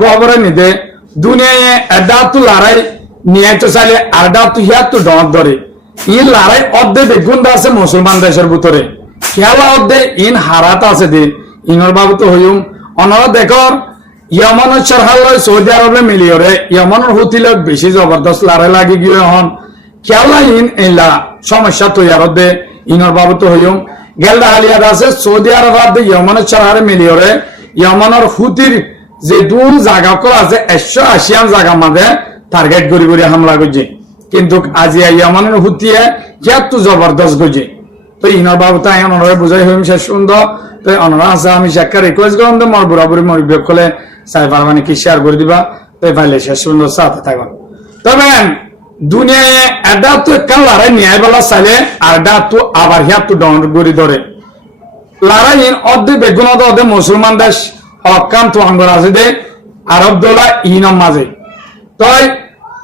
খবরে নিদে দুনিয়ায় এডা তো লড়াই নিয়ে তো চাইলে আডা তো হিয়া তো ডর ধরে ইন লড়াই অর্ধে বেগুন আছে মুসলমান দেশের ভিতরে খেলা অর্ধে ইন হারাত আছে দে ইনর বাবু তো হইম অনরা দেখর ইয়ামানের সরহার সৌদি আরবে মিলিয়রে ইয়ামানের হুতিলে বেশি জবরদস্ত লড়াই লাগি গিয়ে হন খেলা ইন এলা সমস্যা তৈরি দে ইনর বাবু তো হইম গেলদা হালিয়াদ আছে সৌদি আরব ইয়ামানের সরহারে মিলিয়রে ইয়ামানের হুতির যে দূর জায়গা কল আছে 180 জায়গা মাঝে টার্গেট করি করে হামলা করছে কিন্তু আজি ইয়ামানের হুতিয়ে এত জবরদস্ত করছে তো ইনর বাবু তাই অনরা বুঝাই হইম শেষ সুন্দর তো অনরা আছে আমি একটা রিকোয়েস্ট করলাম তো মোর বুড়াবুড়ি মোর বিয়োগ করলে সাইবার মানে কি শেয়ার করে দিবা তো ফাইলে শেষ সুন্দর সাথে থাকুন তবে দুনিয়ায় এটা তো একটা লড়াই নিয়ে বেলা চাইলে আর এটা তো আবার হিয়া তো ডাউন করে ধরে লড়াই অর্ধে বেগুন অর্ধে মুসলমান দেশ হকাম তো আঙ্গর আছে দে আরব দোলা ইনম মাঝে তাই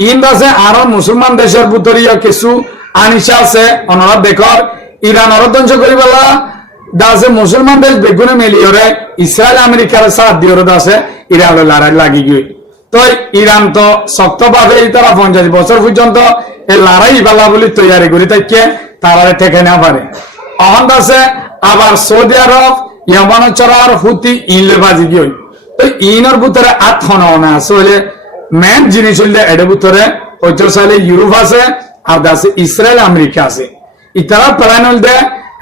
ইন আছে আরো মুসলমান দেশের ভিতরে কিছু আনিসা আছে অনরা দেখর ইরান অর ধ্বংস করি বেলা দাসে মুসলমান দেশ বেগুনে মিলিয়রে ইসরায়েল আমেরিকার সাথ দিয়ে আছে ইরান লড়াই লাগি গিয়ে তো ইরান তো শক্তভাবে তারা 50 বছর পর্যন্ত এই লড়াই বেলা বলে তৈরি করি তাইকে তারা ঠেকে না পারে অহন আছে আবার সৌদি আরব ইয়ামান চরার হুতি ইনলে বাজি গিয়ে তো ইনর ভিতরে আত্মনা আছে হইলে মেন জিনিস হইলে এর ভিতরে হয়তো চাইলে ইউরোপ আছে আর আছে ইসরায়েল আমেরিকা আছে ইতারা প্ল্যান দে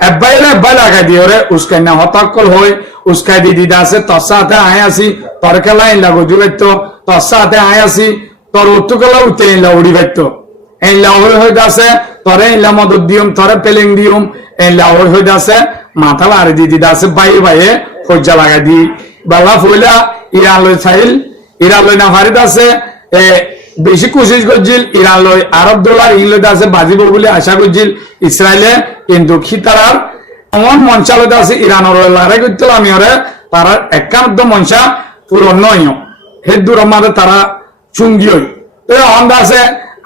এব্বাই লাগাই দিয়ে রে উস্কাই না হতাকল হয় উস্কাই দিদি আছে তোর সাথে আয় আসি তোর খেলা ইনলা গজু বাইতো তোর সাথে আয় আসি তোর উত্তুকলা উঠে ইনলা উড়ি বাইতো এই লাহোর হয়ে আছে তোরে ইনলা মদত দিউম তোরে পেলিং দিউম এই লাহোর হয়ে আছে মাথা লারে দিদি আছে বাইরে বাইরে হজ্জা লাগাই দি বালা ফুলা ইরান লই চাইল ইরান লই না ফারিদ আছে বেশি কোশিশ করছিল ইরান লই আরব ডলার ইংল্যান্ড আছে বাজিব বলে আশা করছিল ইসরায়েলে কিন্তু খিতারার এমন মঞ্চালত আছে ইরানের লড়াই করছিল আমি ওরে তারা একান্ত মঞ্চা পূরণ নয় হে দূর মাঝে তারা চুঙ্গি হই তো অন্ধ আছে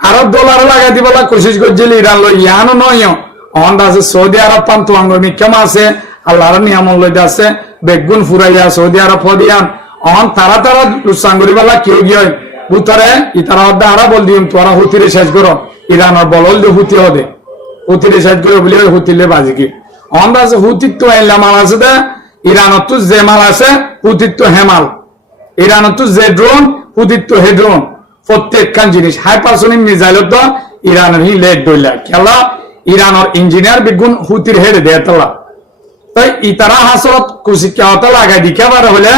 আরব ডলার লাগাই দিবলা কোশিশ করছিল ইরান লই ইয়ানো নয় অন্ধ আছে সৌদি আরব পান তো আঙ্গ মিকেম আছে আল্লাহর নিয়ামন লইতে আছে বেগুন ফুরাইয়া সৌদি আরব ফদিয়ান অন তারা লুসাঙ্গরি বেলা কেউ গিয়ে বুতরে ইতারা অর্ধে আরা বল দিম তোরা হুতিরে শেষ করো ইরানের বলল দিয়ে হুতি হবে হুতিরে শেষ করে বলি হুতিলে বাজি কি অন্ধ আছে হুতির তো এলা মাল আছে দে ইরানত তো যে মাল আছে হুতির তো হেমাল ইরানত তো যে ড্রোন হুতির তো হে ড্রোন প্রত্যেকখান জিনিস হাইপারসোনিক মিসাইল তো ইরানের হি লেট ডইলা খেলা ইরানের ইঞ্জিনিয়ার বেগুন হুতির হেডে দেয় তোলা তাই ইতারা হাসরত কুশি কেওতা লাগাই দিকে পারে হলে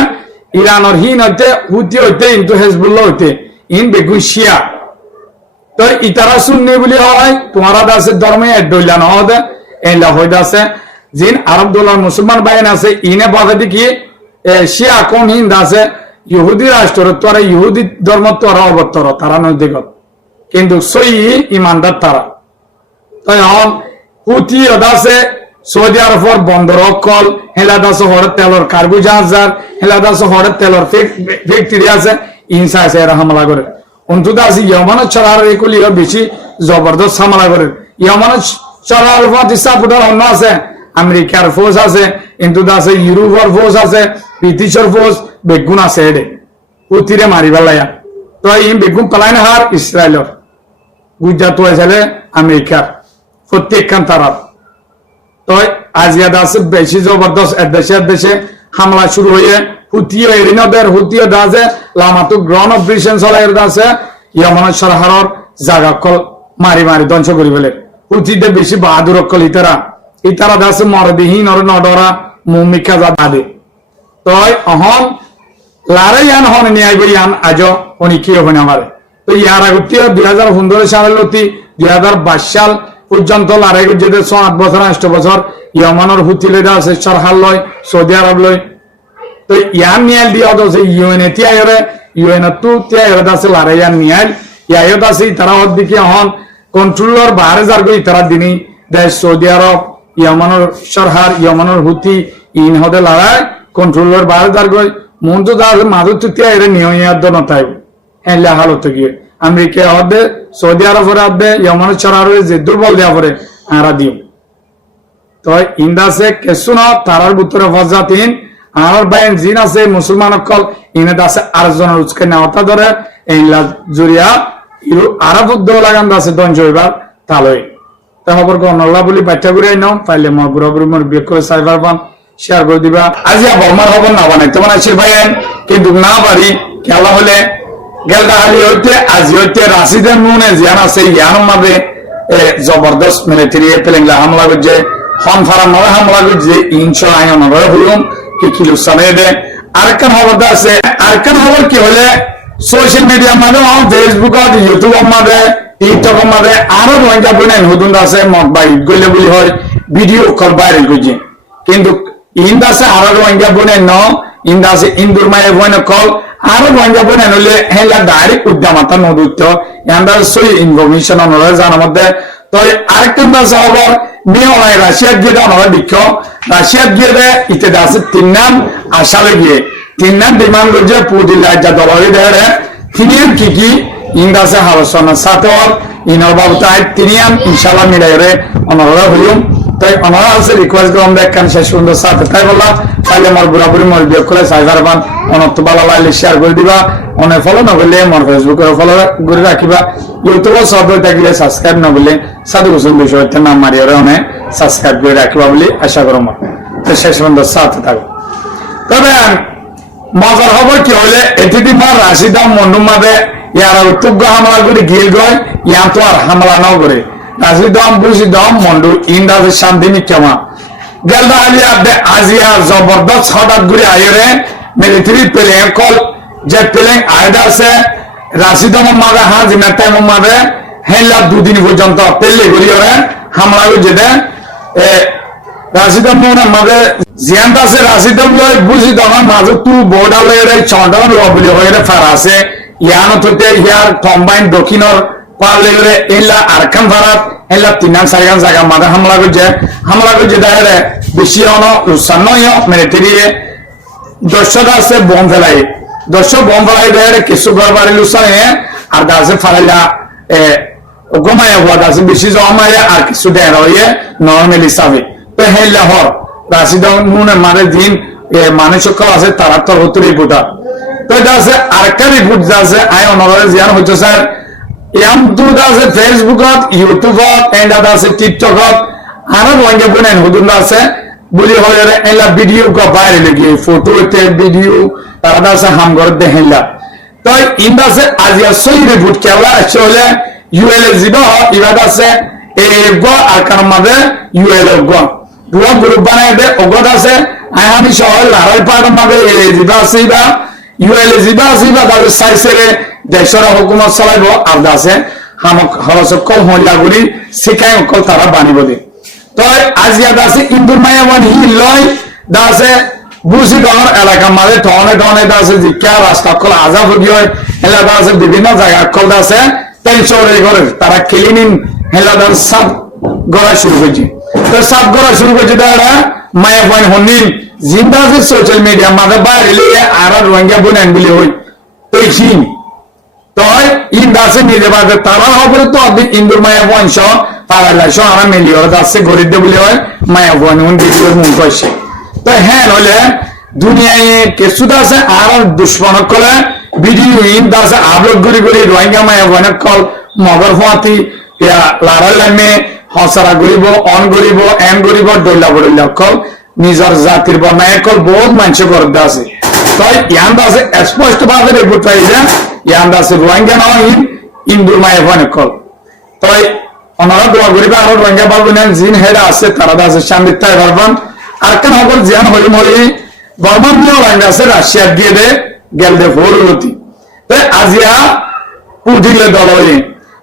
ইরানের হিন হইতে হুতি হইতে কিন্তু হেজবুল্লাহ হইতে ইন বেগুন শিয়া তো ইতারা শুননি বলি হয় তোমারা দাসের ধর্মে ডইলা না হতে এলা হইতে আছে জিন আরব দোলার মুসলমান বাইন আছে ইনে বাধা দেখি শিয়া কম হিন্দ আছে ইহুদি রাষ্ট্র তোরা ইহুদি ধর্ম তোরা অবতর তারা নৈতিক কিন্তু সই ইমানদার তারা তাই হুতি আছে সৌদি আরবের বন্দর অকল হেলাদাস হরের তেলর কার্গো জাহাজার হেলাদাস হরের তেলর ফ্যাক্টরি আছে ইনসা আছে এরা হামলা করে অন্তত আছে ইয়ামানের চড়ার এগুলি বেশি জবরদস্ত হামলা করে ইয়ামানের চড়ার সাপোর্টার অন্য আছে আমেরিকার ফোর্স আছে কিন্তু আছে ইউরোপের ফোর্স আছে ব্রিটিশের ফোর্স বেগুন আছে এডে উতিরে মারি বেলায়া তো এই বেগুন পালাই না হার ইসরায়েলের গুজরাট হয়েছিল আমেরিকার প্রত্যেকখান তারা তো আজিয়াদ আছে বেশি জবরদস্ত দেশে হামলা শুরু হয়ে হুতিও এরিনদের হুতিও দাসে লামাতু গ্রহণ অপারেশন চলাই আছে ইয়ামানের সরহারর জায়গা কল মারি ধ্বংস করি ফেলে হুতিতে বেশি বাহাদুর অকল ইতারা দাসে মরদিহীন ওর নডরা মুমিকা যা দাদে তো অহন লারে ইয়ান হন নিয়ে ইয়ান আজ উনি কি হবে আমার তো ইয়ার আগে 2015 সালের লতি 2022 সাল পর্যন্ত লড়াই যেতে 8 বছর 8 বছর ইয়ামানের হুতিলে আছে সরহার লয় সৌদি আরব লয় তো ইয়ান নিয়াল দিয়া আছে ইউএন তিয়ারে ইউএন তো তিয়ারে আছে লড়াই ইয়ান নিয়াল ইয়ায়ত আছে তারা দিকে হন কন্ট্রোলার বাইরে যার গই তারা দিনই দেশ সৌদি আরব ইয়ামানের সরহার ইয়ামানের হুতি ইন হদে লড়াই কন্ট্রোলার বাইরে যার গই মন তো যার মাঝে তো তিয়ারে নিয়মিত দনতাই এলা হালত গিয়ে আমেরিকা হদে সৌদি আরব হদে ইয়ামানের সরহার যে দুর্বল দেয়া পরে আরা দিও তো ইন্দাসে কেসুনা তারার ভিতরে ফজাতিন আমার বাইন জিন আছে মুসলমান অকল ইনে আছে আরেকজনের উচকে নেওয়াটা ধরে এইলা জুরিয়া ইরু আরব উদ্যোগ লাগান আছে দঞ্জ হইবার তালই তা খবর গণল্লা বলি বাচ্চা করে নাও পাইলে মা বুড়া বুড়ি মোর বিয়ে করে সাইবার পান শেয়ার করে দিবা আজি বর্মার খবর না বানাইতে বানাইছিল ভাইয়েন কিন্তু না পারি খেলা হলে গেলটা হালি হইতে আজি হইতে রাশিদের মনে জিয়ান আছে ইয়ান মাবে জবরদস্ত মিলিটারি পেলেংলা হামলা করছে হন ফারা নয় হামলা করছে ইনশাল আইন নয় হইম কি কিলো সামনে দে আরেকখান খবর আছে আরেকখান খবর কি হলে সোশ্যাল মিডিয়া মাঝে ফেসবুকত ইউটিউব মাঝে টিকটক মাঝে আরো রোহিঙ্গা বলেন হুদুন আছে মত বা ঈদ গলে বলি হয় ভিডিও কল ভাইরাল করছে কিন্তু ইন্দ আছে আরো রোহিঙ্গা বলেন ন ইন্দ আছে ইন্দুর মায়ের বইন কল আরো রোহিঙ্গা বলেন হলে হেলা ডাইরেক্ট উদ্যমাতা নদুত্ব এন্ডার সই ইনফরমেশন অনুযায়ী জানার মধ্যে তো আরেকটা আছে খবর মেয়ে হয় রাশিয়ার গিয়ে আমরা বিক্ষ রাশিয়ার গিয়ে ইতে আছে তিন নাম আসালে গিয়ে তিন নাম বিমান করছে পুদিন রাজ্যা দলরে দেয় তিনি কি ইংরাজে আলোচনার সাথে ইনর বাবু তাই তিনি ইনশাল্লাহ মিলাই রে অনরা হইম তাই অনরা আছে রিকোয়েস্ট করলাম দেখেন শেষ সুন্দর সাথে তাই বললাম তাইলে আমার বুড়াবুড়ি মর বিয়োগ করে সাইবার বান অনত ভালো লাগলে শেয়ার করে দিবা অনেক ফলো না করলে আমার ফেসবুকে ফলো করে রাখিবা ইউটিউবে সব থাকলে সাবস্ক্রাইব না বললে সাধু হোসেন বিষয়টা নাম মারিয়ে অনেক সাবস্ক্রাইব করে রাখিবা বলে আশা করো তো শেষ সুন্দর সাথে থাকো তবে মজার খবর কি হলে এটি মার রাশিদাম মন্ডুম মাদে ইয়ারা উত্তগ্য হামলা করে গিয়ে গয় ইয়া তো আর হামলা নাও করে রাশিদাম বুঝিদাম মন্ডু ইন্দাজের শান্তি নিক্ষমা গেলদা আলিয়া আজিয়া জবরদস্ত হঠাৎ ঘুরে আইরে মিলিটারি প্লেন কল যে প্লেন আয়দা আছে রাশিদাম মাদে হাজি নেতাই মাদে হেলা দুদিন পর্যন্ত পেলে ঘুরিয়ে হামলা করে যেতে রাশিদাম মাদে জিয়ান আছে রাশিদাম বুঝি তখন মাঝে তু বোর্ডা লয়ে ছটা রবলি হয়ে ফেরা আছে ইয়ান হতে ইয়ার কম্বাইন দক্ষিণর পার লেগে এলা আরখান ভারত এলা তিনান চারিখান জায়গা মাঝে হামলা করছে দেখে বেশি অন উৎসান্ন মিলিটারি দর্শক আছে বম ফেলাই দেখে কিছু ঘর বাড়ি লুসানে আর গাছে ফালাইলা ঘুমায় হওয়া গাছে বেশি জমায় আর কিছু দেয় হয়ে নর্মাল হিসাবে তো হেলা হর রাশিদাম মারে দিন মানুষ আছে তারা তোর হতো রিপোর্ট তো এটা আছে আরেকটা রিপোর্ট আছে আই অনরে জিয়ান হচ্ছে স্যার এম দুধ আছে ফেসবুকত ইউটিউবত এন্ড আছে টিকটকত আরো রঙে বুনেন হুদুন আছে বলি হয়ে এলা ভিডিও ক ভাইরাল গিয়ে ফটো তে ভিডিও তারা আছে হামগর দেহেলা তো ইন আছে আজিয়া সই রিপোর্ট কেলা আছে হলে ইউএল জিবা ইবাদ আছে এ গো আকার মাদে ইউএল গো পুরো গ্রুপ বানাই দে অগত আছে আমি শহর লারাই পাড় মাদে জিবা সিবা ইউএল জিবা সিবা তাদের সাইসেরে দেশের হুকুমত চালাইব আর দাসে হামক হরসকল মহিলাগুলি শিখাই অকল তারা বানিব দে তো আজিয়া দাসে ইন্দুর মায়া মান হি লয় দাসে বুঝি গাঁর এলাকা মাঝে টনে দাসে জিজ্ঞা রাস্তা কল আজাব হয় এলা দাসে বিভিন্ন জায়গা কল দাসে টেনশনে করে তারা খেলি নিন হেলা দাস সব গড়া শুরু হয়েছে তো সব গড়া শুরু করছে তারা মায়া পয়েন্ট হনিন জিন্দা সোশ্যাল মিডিয়া মাঝে বাইরে লিয়ে আর রোহিঙ্গা বুনেন বলে হই তো হিন তো ইন্দাসে নিজে বাদে তারা হবে তো ইন্দুর মায়া বংশ পারালাইশ আমার মিলিয়র দাসে গরিব দে বলে হয় মায়া বোন ভিডিওর মুখ করছে তো হ্যাঁ হলে দুনিয়ায় কিছু দাসে আর দুশ্মন করে ভিডিও ইন্দাসে আপলোড করি রোহিঙ্গা মায়া বোন কল মগর ফাতি লারা লামে হসারা গরিব অন গরিব এন গরিব ডল্লা কল নিজের জাতির বনায় কল বহুত মানুষ গর্ব আছে তো ইয়ান দাসে স্পষ্ট ভাবে রিপোর্ট পাইছে ইয়ান দাসে রোহিঙ্গা নয় ইন্দুর মায়া বোন কল তো ওনারা দোয়া করিবে আরো রোহিঙ্গা পারবেন জিন হেরা আছে তারা দাসে শান্তিতে পারবেন আর কেন হবল জিয়ান হই মরি বর্মান দিয়ে রোহিঙ্গা আছে রাশিয়া গিয়ে দে গেল দে ভোরলতি তো আজিয়া পুদিলে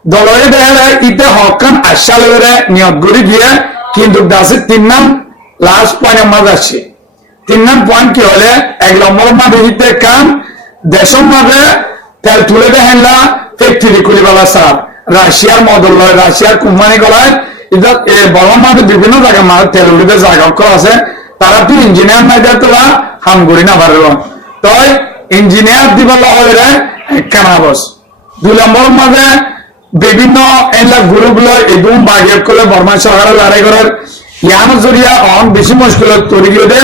দলরে দেখা ইতে হকান আশালে নিয়োগ করে গিয়ে কিন্তু দাসে তিন নাম লাস্ট পয়েন্ট মাঝে আসছে তিন নাম পয়েন্ট কি হলে এক নম্বর মাঝে হিতে কাম দেশের মাঝে তেল তুলে দেখেন না ফ্যাক্টরি খুলিবেলা স্যার রাশিয়ার মদল লয় রাশিয়ার কোম্পানি গলায় বড় মাঝে বিভিন্ন জায়গায় মাঝে তেল উঠিতে জায়গা আছে তারা তো ইঞ্জিনিয়ার নাই দেয় তোরা হাম করি না পারব তো ইঞ্জিনিয়ার দিবেলা হলে একখানা বস দুই নম্বর মাঝে বিভিন্ন এলাকা গ্রুপগুলো এগুলো বাগিয়ে করলে বর্মা সরকারের লড়াই করার ইয়ানো জড়িয়া অন বেশি মুশকিল তৈরি করে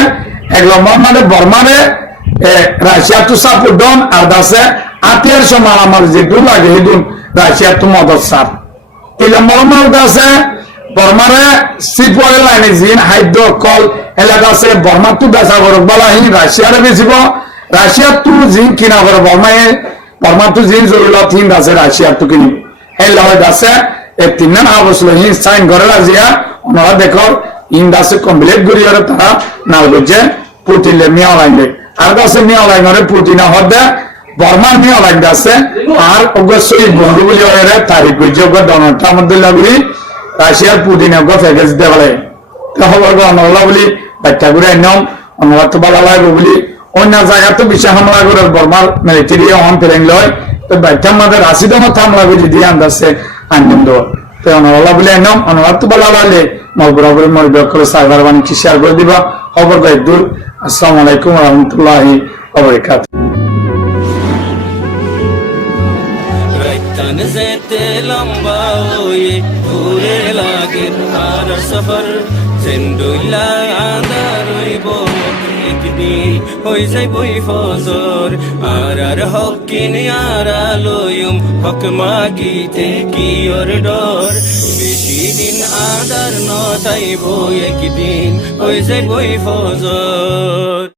এক নম্বর মানে বর্মারে রাশিয়া তো সাপোর্ট ডন আর দাসে আতিয়ার সমান আমার যেটু লাগে সেদিন রাশিয়া তো মদত সার 3 নম্বর মানে আছে বর্মারে সিপরে লাইনে জিন হাইদ্য কল এলাকা আছে বর্মা তো বেচা করক বলা হি রাশিয়ারে বেচিব রাশিয়া তো জিন কিনা করে বর্মা তো জিন জরুরত হিন আছে রাশিয়া তো কিনি এই লয় আছে এই 3.5 বছর হি সাইন করে রাজিয়া ওনারা দেখো ইন্দাসে কমপ্লিট করি আর তারা না বুঝে পুতিলে মিয়া লাইনে আর কাছে মিয়া লাইনে পুতিনা হদে বর্মার মিয়া লাইনে আছে আর অবশ্যই বন্ধু বলি ওরে তারিখ যোগ্য ডোনাল্ড মধ্যে লাগলি রাশিয়ার পুতিনে গো ফেগেজ দেবলে তো খবর গো নলা বলি বাচ্চা করে নাম আমরা তো ভালো লাগবে বলি অন্য জায়গা তো বেশি হামলা করে বর্মার মিলিটারি অন ফেরেন লয় তো বাচ্চার মধ্যে রাশি দম হামলা করে দিয়ে আন্দাজে আনন্দ তো নলা বলি নাম আমরা তো ভালো লাগলে বরাবর করে সাইবার বাণিজ্য শেয়ার করে দিবা খবর গো দূর আসসালামু আলাইকুম ওয়া রাহমাতুল্লাহি ওয়া বারাকাতুহু तन जेते लंबा ये पूरे लागे आर सफर जिंदुला आंदारई बो एक दिन होई जाय बई फजर आर हकिन आरा लयम हक मागिते কি ওর ডর বেশি দিন আদার নতাইব একদিন হই যাই বই ফজর